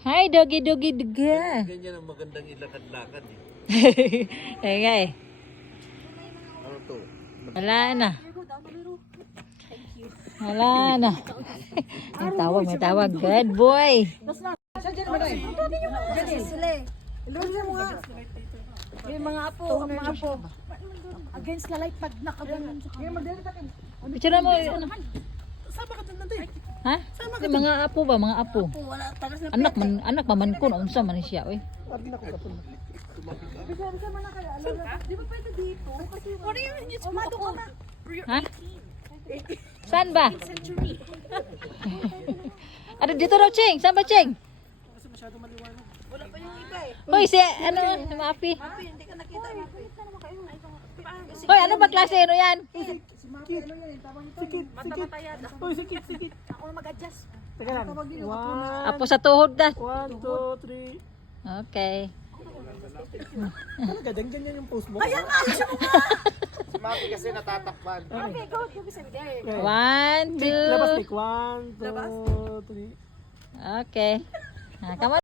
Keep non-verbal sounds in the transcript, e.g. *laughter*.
Hi, doggy, doggy, duga. Ganyan ang magandang ilakad-lakad eh. *laughs* Nga eh. Ano to? Wala na. Wala na. *laughs* May tawag, may tawag. Good boy. Yung mga apo, mga apo. Against the light pag kamera. Picture mo. Ha? Yung mga apo ba? Mga apo. Wala, tagas na Anak man, anak maman ko. Unsa man siya, oy. Di ba pwede dito? Kasi what are you in your ka na. Ha? Saan ba? *laughs* ano dito daw, Cheng? Saan ba, Cheng? Wala pa yung iba eh. Hoy, si, ano, si Mapi. Mapi, hindi ka nakita. Mapi. Hoy, ano ba klase? Ano yan? Matamatayad. Uy, sikit, sikit. Ako na mag-adjust. Teka lang. One, Apo sa tuhod na. one, two, three. Okay. Talaga, dyan yan yung post mo. Ayan nga, alam mo nga. Si Maki kasi natatakpan. Okay, go. One, Labas, two. take. One, two, three. Okay. Ah, come on.